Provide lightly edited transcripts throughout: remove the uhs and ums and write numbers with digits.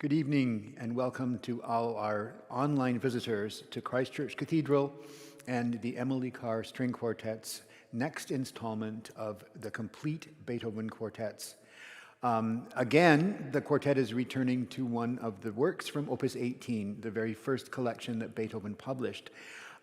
Good evening and welcome to all our online visitors to Christchurch Cathedral and the Emily Carr String Quartet's next installment of the complete Beethoven quartets. Again, the quartet is returning to one of the works from Opus 18, the very first collection that Beethoven published.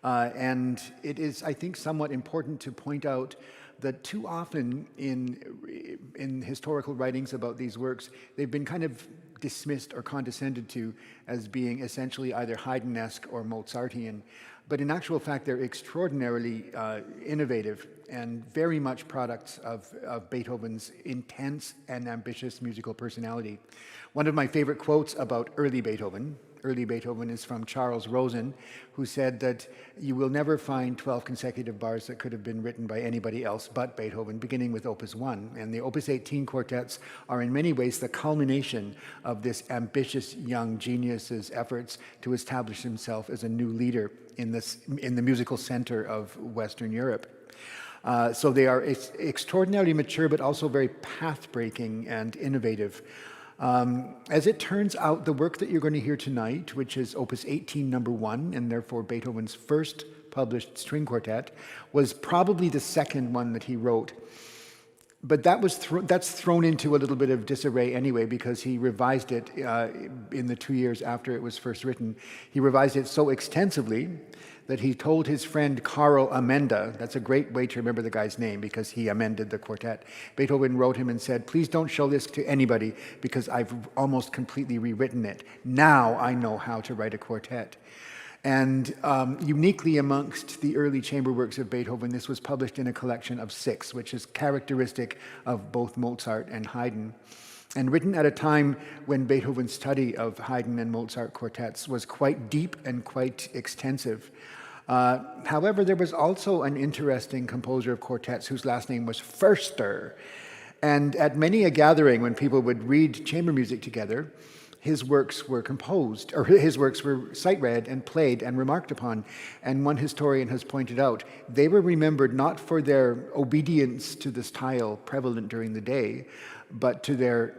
And it is, I think, somewhat important to point out that too often in historical writings about these works, they've been kind of dismissed or condescended to as being essentially either Haydn-esque or Mozartian. But in actual fact, they're extraordinarily innovative and very much products of Beethoven's intense and ambitious musical personality. One of my favorite quotes about early Beethoven is from Charles Rosen, who said that you will never find 12 consecutive bars that could have been written by anybody else but Beethoven, beginning with Opus 1. And the Opus 18 quartets are in many ways the culmination of this ambitious young genius's efforts to establish himself as a new leader in the musical center of Western Europe. So they are extraordinarily mature, but also very path-breaking and innovative. As it turns out, the work that you're going to hear tonight, which is Opus 18, number 1, and therefore Beethoven's first published string quartet, was probably the second one that he wrote. But that's thrown into a little bit of disarray anyway, because he revised it in the 2 years after it was first written. He revised it so extensively that he told his friend Karl Amenda, that's a great way to remember the guy's name because he amended the quartet. Beethoven wrote him and said, "Please don't show this to anybody because I've almost completely rewritten it. Now I know how to write a quartet." And uniquely amongst the early chamber works of Beethoven, this was published in a collection of 6, which is characteristic of both Mozart and Haydn, and written at a time when Beethoven's study of Haydn and Mozart quartets was quite deep and quite extensive. However, there was also an interesting composer of quartets whose last name was Förster, and at many a gathering when people would read chamber music together, his works were composed, or his works were sight-read and played and remarked upon. And one historian has pointed out, they were remembered not for their obedience to the style prevalent during the day, but to their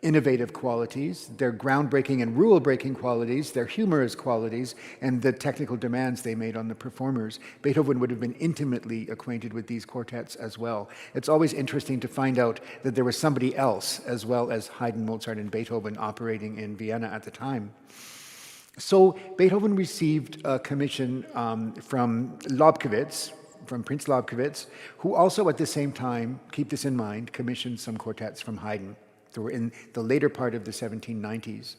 innovative qualities, their groundbreaking and rule-breaking qualities, their humorous qualities, and the technical demands they made on the performers. Beethoven would have been intimately acquainted with these quartets as well. It's always interesting to find out that there was somebody else, as well as Haydn, Mozart, and Beethoven, operating in Vienna at the time. So Beethoven received a commission from Lobkowitz, from Prince Lobkowitz, who also at the same time, keep this in mind, commissioned some quartets from Haydn. They were in the later part of the 1790s.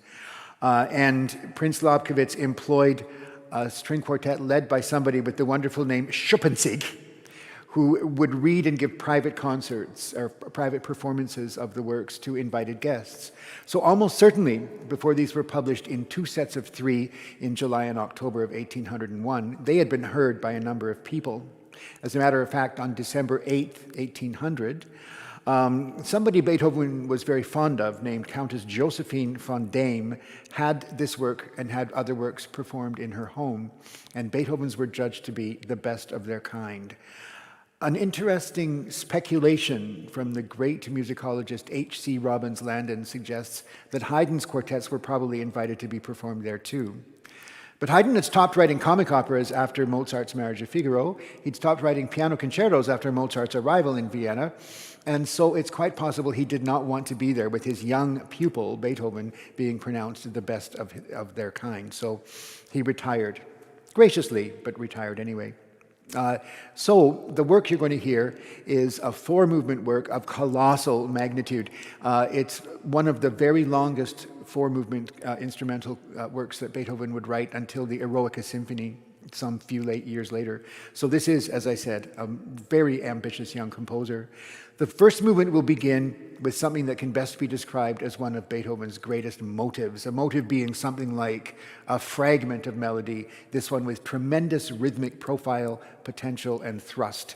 And Prince Lobkowitz employed a string quartet led by somebody with the wonderful name Schuppanzig, who would read and give private concerts or private performances of the works to invited guests. So almost certainly, before these were published in 2 sets of 3 in July and October of 1801, they had been heard by a number of people. As a matter of fact, on December 8th, 1800, somebody Beethoven was very fond of, named Countess Josephine von Dame, had this work and had other works performed in her home, and Beethoven's were judged to be the best of their kind. An interesting speculation from the great musicologist H.C. Robbins Landon suggests that Haydn's quartets were probably invited to be performed there too. But Haydn had stopped writing comic operas after Mozart's Marriage of Figaro. He'd stopped writing piano concertos after Mozart's arrival in Vienna. And so it's quite possible he did not want to be there with his young pupil, Beethoven, being pronounced the best of their kind. So he retired, graciously, but retired anyway. So the work you're going to hear is a 4-movement work of colossal magnitude. It's one of the very longest 4-movement instrumental works that Beethoven would write until the Eroica Symphony some few years later. So this is, as I said, a very ambitious young composer. The first movement will begin with something that can best be described as one of Beethoven's greatest motives, a motive being something like a fragment of melody, this one with tremendous rhythmic profile, potential, and thrust.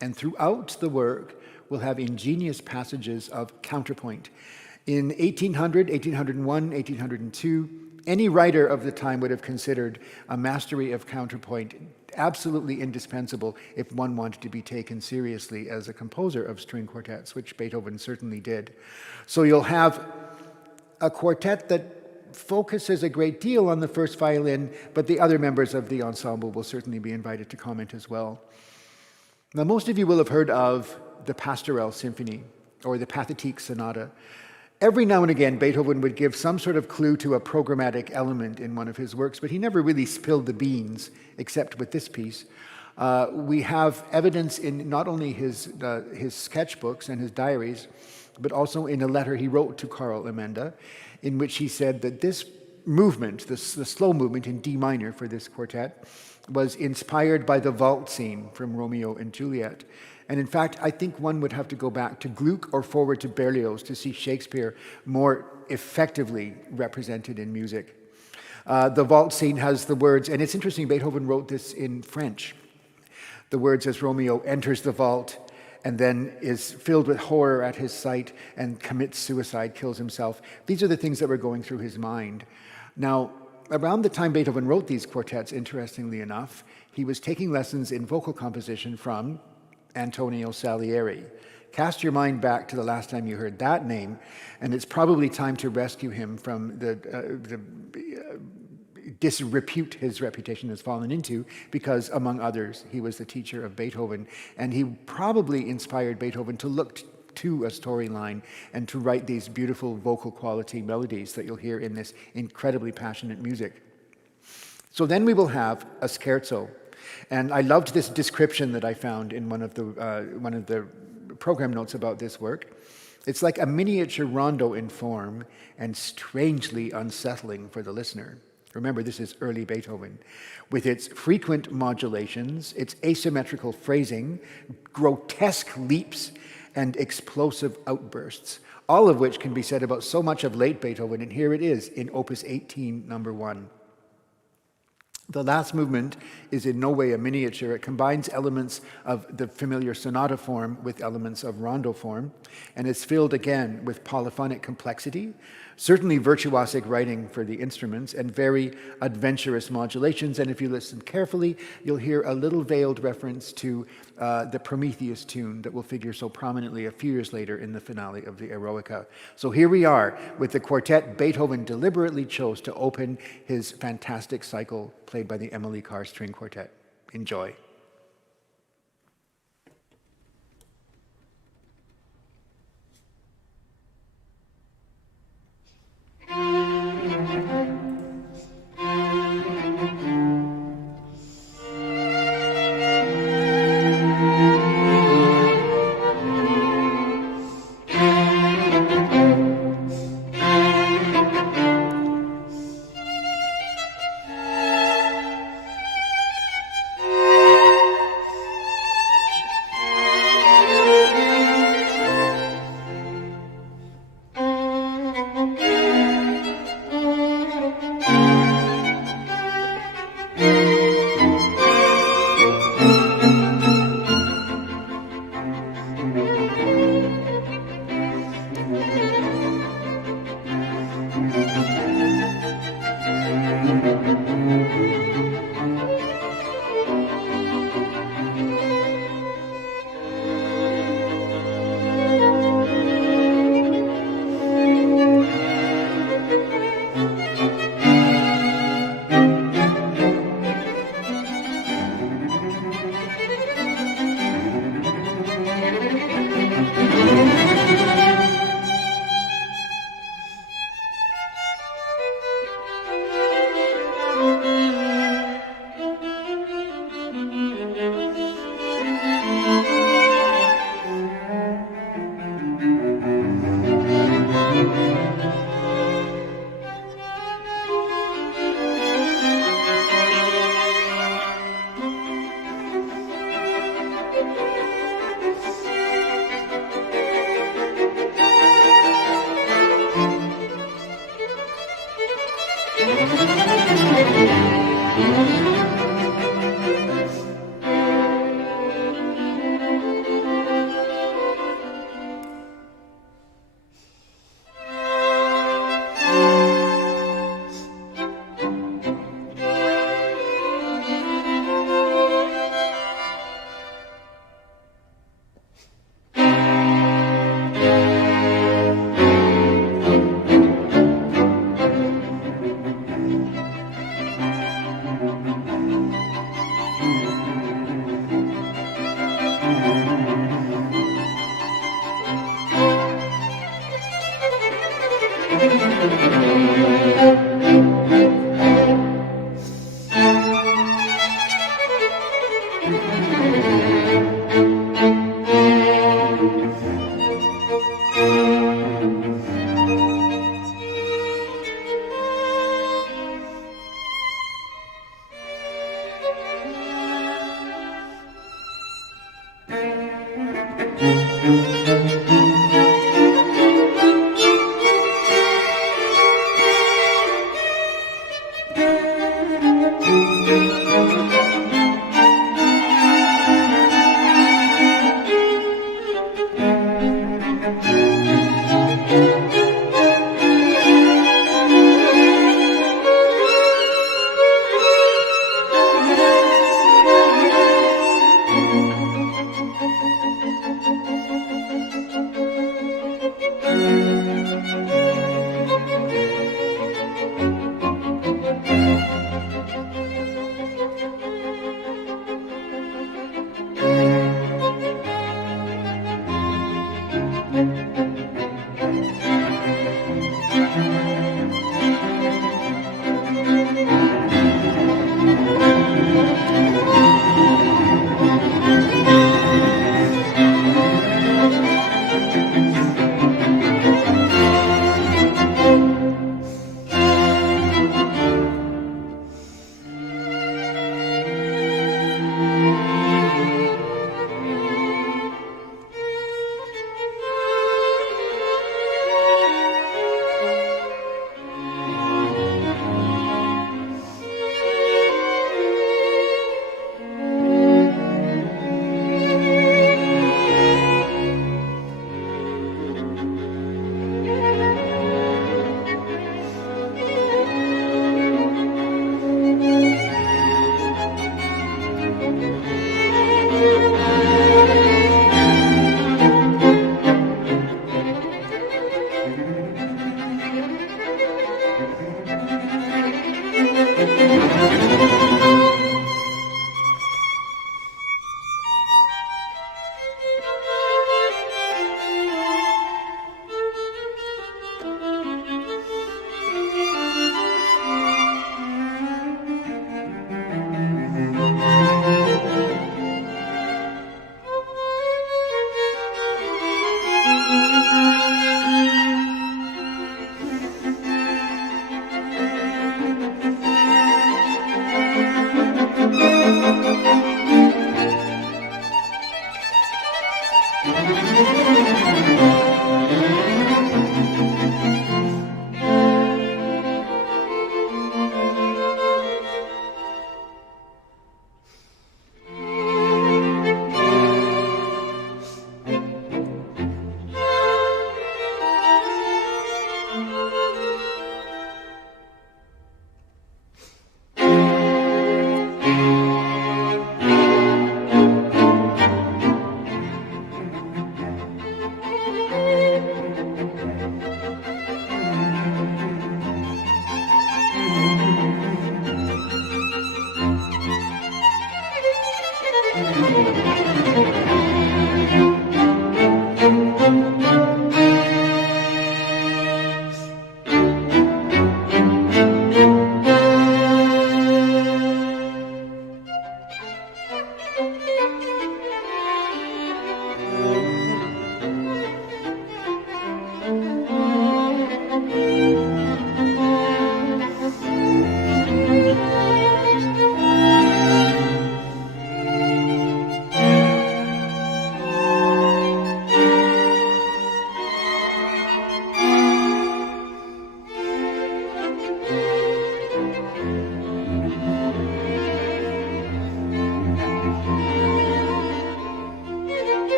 And throughout the work, we'll have ingenious passages of counterpoint. In 1800, 1801, 1802, any writer of the time would have considered a mastery of counterpoint absolutely indispensable if one wanted to be taken seriously as a composer of string quartets, which Beethoven certainly did. So you'll have a quartet that focuses a great deal on the first violin, but the other members of the ensemble will certainly be invited to comment as well. Now, most of you will have heard of the Pastoral Symphony or the Pathétique Sonata. Every now and again, Beethoven would give some sort of clue to a programmatic element in one of his works, but he never really spilled the beans, except with this piece. We have evidence in not only his sketchbooks and his diaries, but also in a letter he wrote to Karl Amenda, in which he said that this movement, the slow movement in D minor for this quartet, was inspired by the vault scene from Romeo and Juliet. And in fact, I think one would have to go back to Gluck or forward to Berlioz to see Shakespeare more effectively represented in music. The vault scene has the words, and it's interesting, Beethoven wrote this in French. The words as Romeo enters the vault and then is filled with horror at his sight and commits suicide, kills himself. These are the things that were going through his mind. Now, around the time Beethoven wrote these quartets, interestingly enough, he was taking lessons in vocal composition from Antonio Salieri. Cast your mind back to the last time you heard that name, and it's probably time to rescue him from the disrepute his reputation has fallen into, because, among others, he was the teacher of Beethoven, and he probably inspired Beethoven to look to a storyline and to write these beautiful vocal quality melodies that you'll hear in this incredibly passionate music. So then we will have a scherzo. And I loved this description that I found in one of the program notes about this work. It's like a miniature rondo in form and strangely unsettling for the listener. Remember, this is early Beethoven. With its frequent modulations, its asymmetrical phrasing, grotesque leaps, and explosive outbursts, all of which can be said about so much of late Beethoven, and here it is in Opus 18, number 1. The last movement is in no way a miniature. It combines elements of the familiar sonata form with elements of rondo form, and is filled again with polyphonic complexity, certainly virtuosic writing for the instruments, and very adventurous modulations. And if you listen carefully, you'll hear a little veiled reference to the Prometheus tune that will figure so prominently a few years later in the finale of the Eroica. So here we are with the quartet Beethoven deliberately chose to open his fantastic cycle, played by the Emily Carr String Quartet. Enjoy.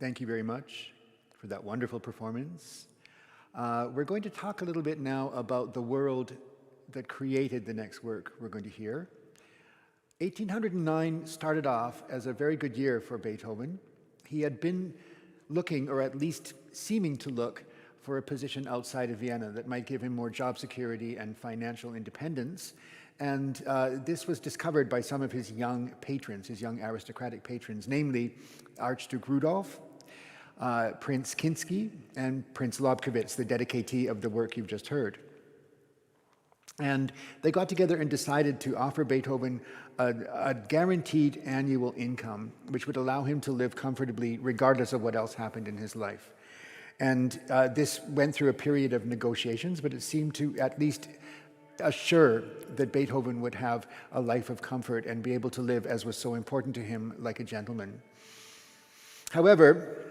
Thank you very much for that wonderful performance. We're going to talk a little bit now about the world that created the next work we're going to hear. 1809 started off as a very good year for Beethoven. He had been looking, or at least seeming to look, for a position outside of Vienna that might give him more job security and financial independence. And this was discovered by some of his young patrons, his young aristocratic patrons, namely Archduke Rudolf, Prince Kinsky, and Prince Lobkowitz, the dedicatee of the work you've just heard. And they got together and decided to offer Beethoven a guaranteed annual income, which would allow him to live comfortably regardless of what else happened in his life. And this went through a period of negotiations, but it seemed to at least assure that Beethoven would have a life of comfort and be able to live, as was so important to him, like a gentleman. However,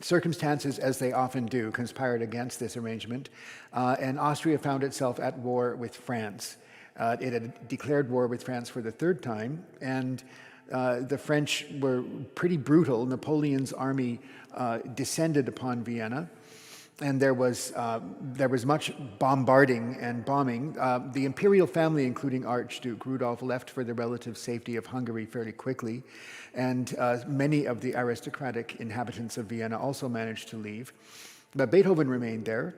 circumstances, as they often do, conspired against this arrangement, and Austria found itself at war with France. It had declared war with France for the third time, and the French were pretty brutal. Napoleon's army descended upon Vienna, and there was much bombarding and bombing. The imperial family, including Archduke Rudolf, left for the relative safety of Hungary fairly quickly, and many of the aristocratic inhabitants of Vienna also managed to leave. But Beethoven remained there,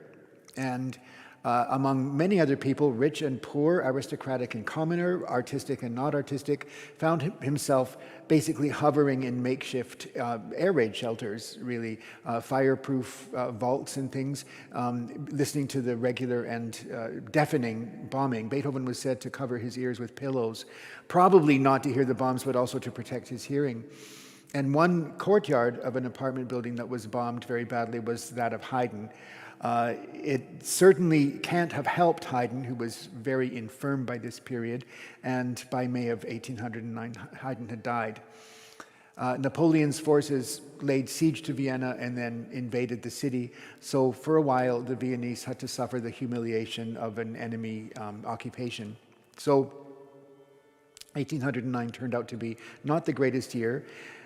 and among many other people, rich and poor, aristocratic and commoner, artistic and not artistic, found himself basically hovering in makeshift air raid shelters, really, fireproof vaults and things, listening to the regular and deafening bombing. Beethoven was said to cover his ears with pillows, probably not to hear the bombs, but also to protect his hearing. And one courtyard of an apartment building that was bombed very badly was that of Haydn. It certainly can't have helped Haydn, who was very infirm by this period, and by May of 1809, Haydn had died. Napoleon's forces laid siege to Vienna and then invaded the city, so for a while the Viennese had to suffer the humiliation of an enemy occupation. So 1809 turned out to be not the greatest year,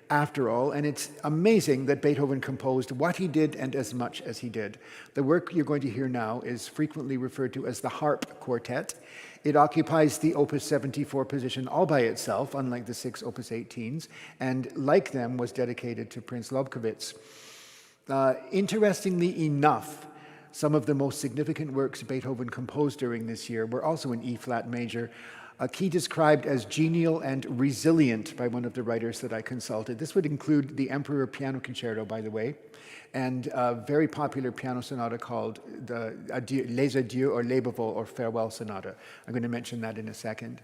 after all, and it's amazing that Beethoven composed what he did and as much as he did. The work you're going to hear now is frequently referred to as the Harp Quartet. It occupies the Opus 74 position all by itself, unlike the 6 Opus 18s, and like them was dedicated to Prince Lobkowitz. Interestingly enough, some of the most significant works Beethoven composed during this year were also in E-flat major, a key described as genial and resilient by one of the writers that I consulted. This would include the Emperor Piano Concerto, by the way, and a very popular piano sonata called the Les Adieux or Les Beaux or Farewell Sonata. I'm going to mention that in a second.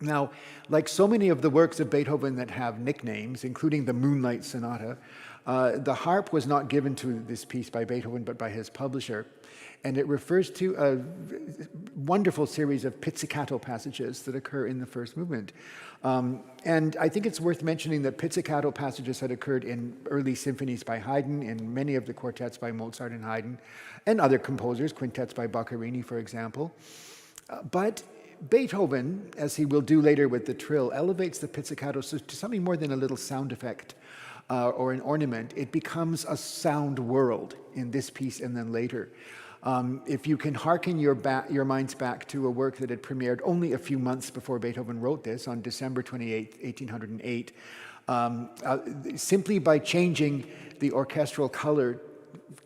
Now, like so many of the works of Beethoven that have nicknames, including the Moonlight Sonata, the harp was not given to this piece by Beethoven, but by his publisher. And it refers to a wonderful series of pizzicato passages that occur in the first movement. And I think it's worth mentioning that pizzicato passages had occurred in early symphonies by Haydn, in many of the quartets by Mozart and Haydn, and other composers, quintets by Boccherini, for example. But Beethoven, as he will do later with the trill, elevates the pizzicato to something more than a little sound effect or an ornament. It becomes a sound world in this piece and then later. If you can hearken your minds back to a work that had premiered only a few months before Beethoven wrote this, on December 28, 1808, simply by changing the orchestral color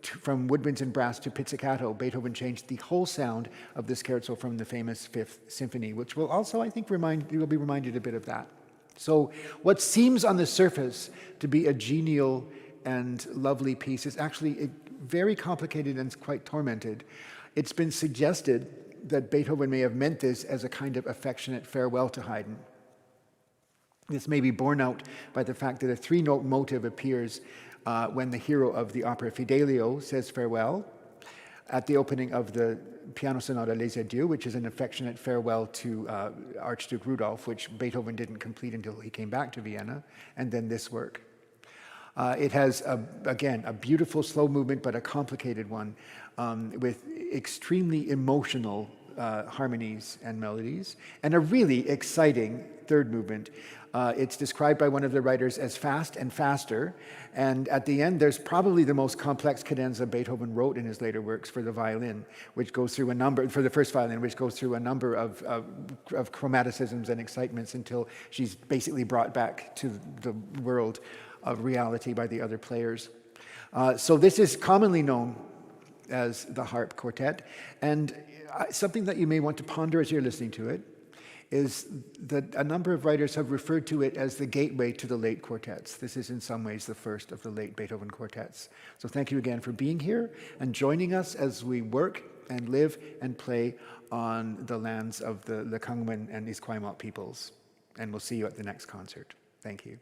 from woodwinds and brass to pizzicato, Beethoven changed the whole sound of the scherzo from the famous Fifth Symphony, which will also, I think, you'll be reminded a bit of that. So what seems on the surface to be a genial and lovely piece is actually very complicated and quite tormented. It's been suggested that Beethoven may have meant this as a kind of affectionate farewell to Haydn. This may be borne out by the fact that a three-note motive appears when the hero of the opera Fidelio says farewell at the opening of the piano sonata Les Adieux, which is an affectionate farewell to Archduke Rudolf, which Beethoven didn't complete until he came back to Vienna, and then this work. It has, again, a beautiful slow movement, but a complicated one with extremely emotional harmonies and melodies, and a really exciting third movement. It's described by one of the writers as fast and faster, and at the end there's probably the most complex cadenza Beethoven wrote in his later works for the violin, which goes through a number, for the first violin, which goes through a number of chromaticisms and excitements until she's basically brought back to the world of reality by the other players. So this is commonly known as the Harp Quartet, and something that you may want to ponder as you're listening to it is that a number of writers have referred to it as the gateway to the late quartets. This is in some ways the first of the late Beethoven quartets. So thank you again for being here and joining us as we work and live and play on the lands of the Lekangman and Esquimalt peoples. And we'll see you at the next concert. Thank you.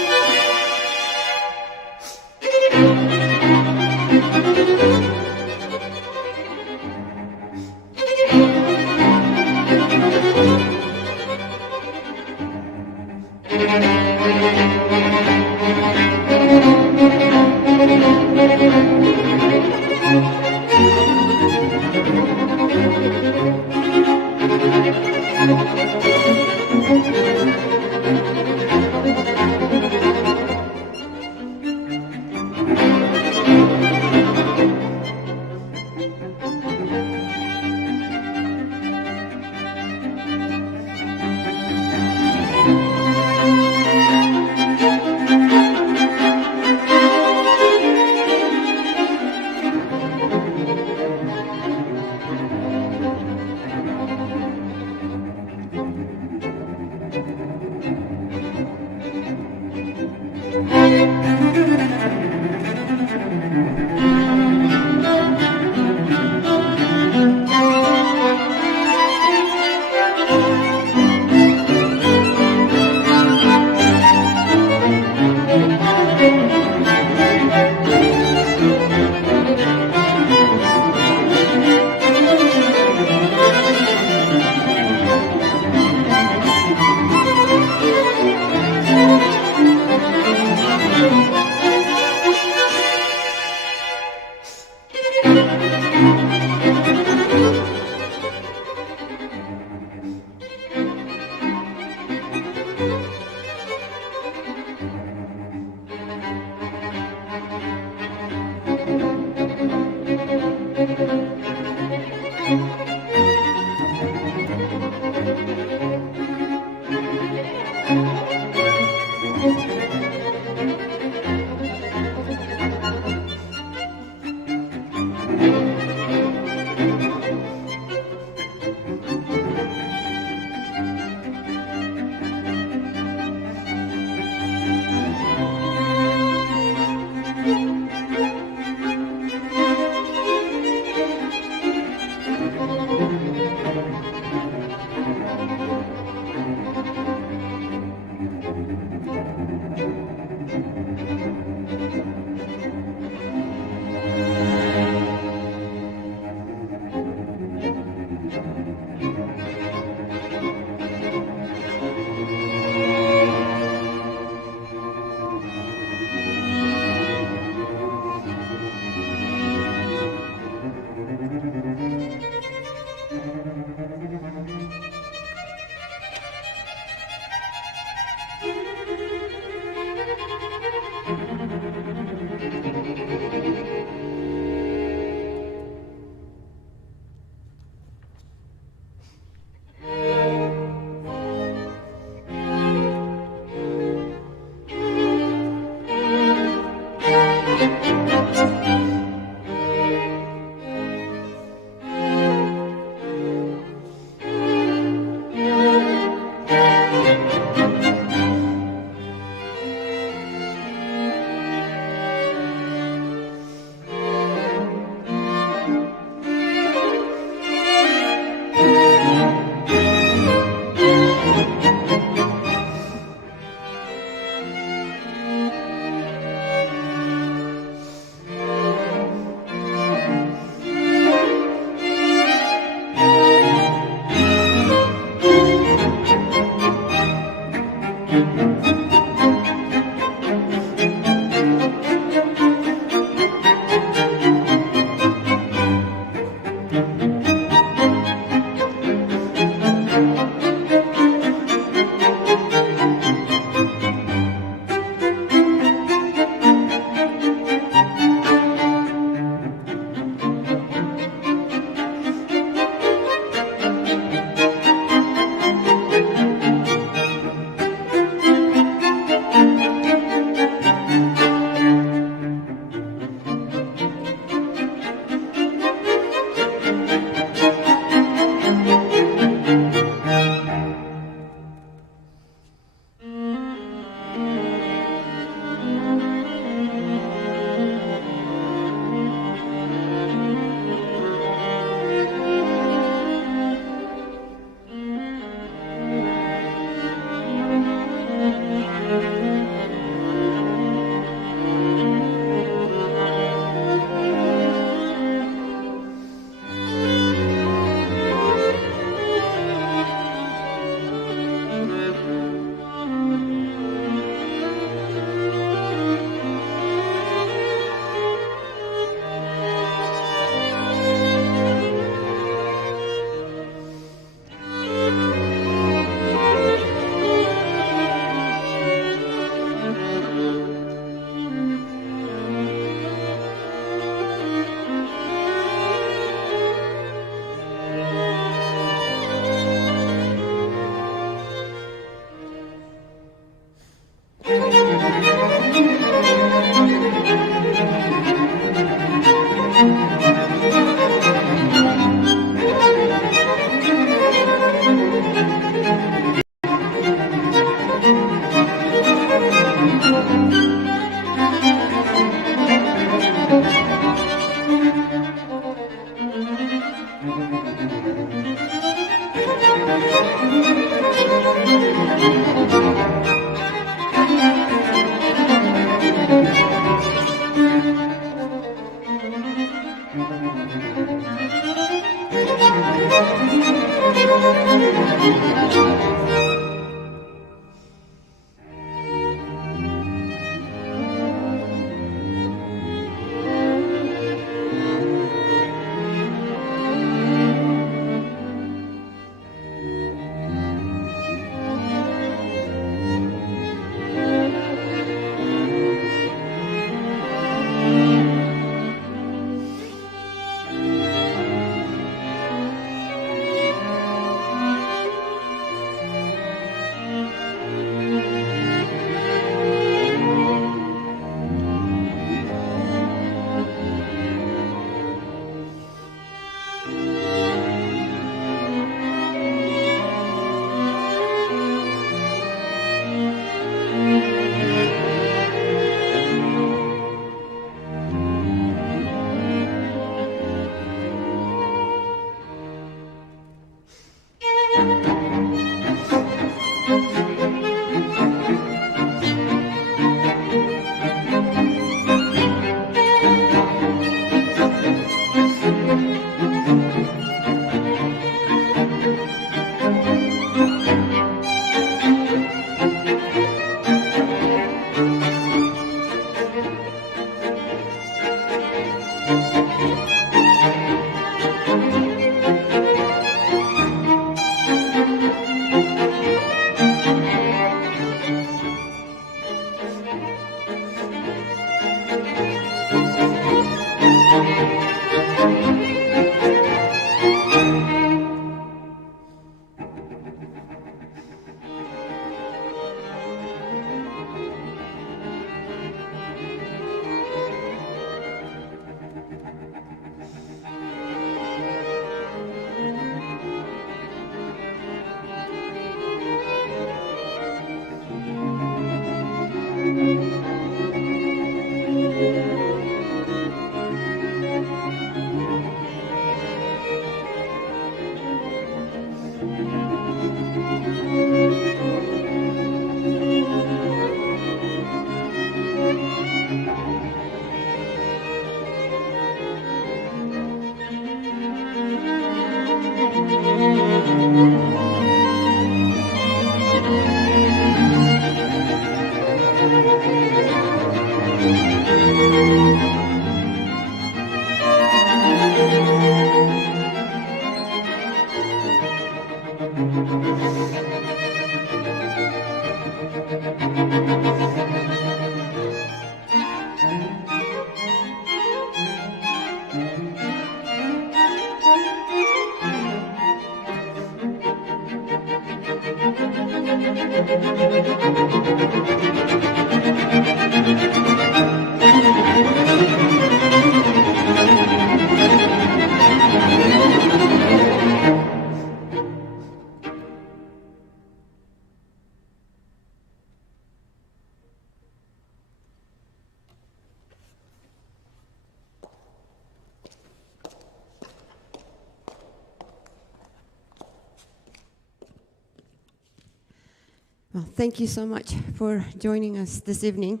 Well, thank you so much for joining us this evening.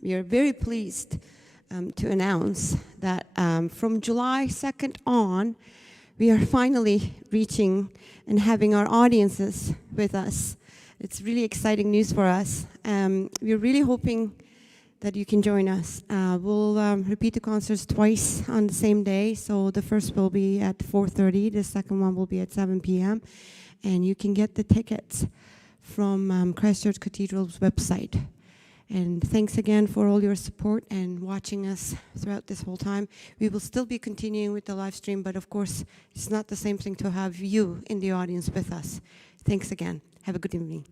We are very pleased to announce that from July 2nd on, we are finally reaching and having our audiences with us. It's really exciting news for us. We're really hoping that you can join us. We'll repeat the concerts twice on the same day. So the first will be at 4:30, the second one will be at 7 p.m. And you can get the tickets from Christchurch Cathedral's website. And thanks again for all your support and watching us throughout this whole time. We will still be continuing with the live stream, but of course, it's not the same thing to have you in the audience with us. Thanks again. Have a good evening.